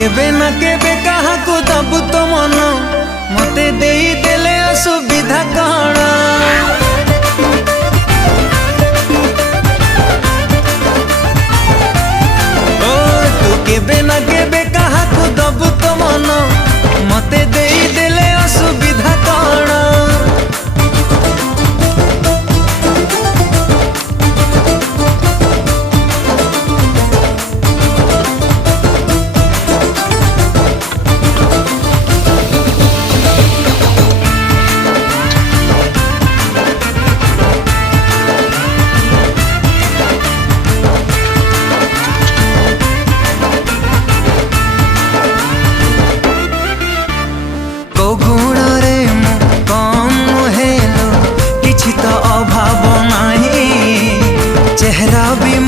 केबे ना केबे कहा को दबु तो मन मते देई देले असुविधा कण ओ तू केबे ना केबे कहा को दबु तो मन मते देई देले असुविधा कण चेहरा भी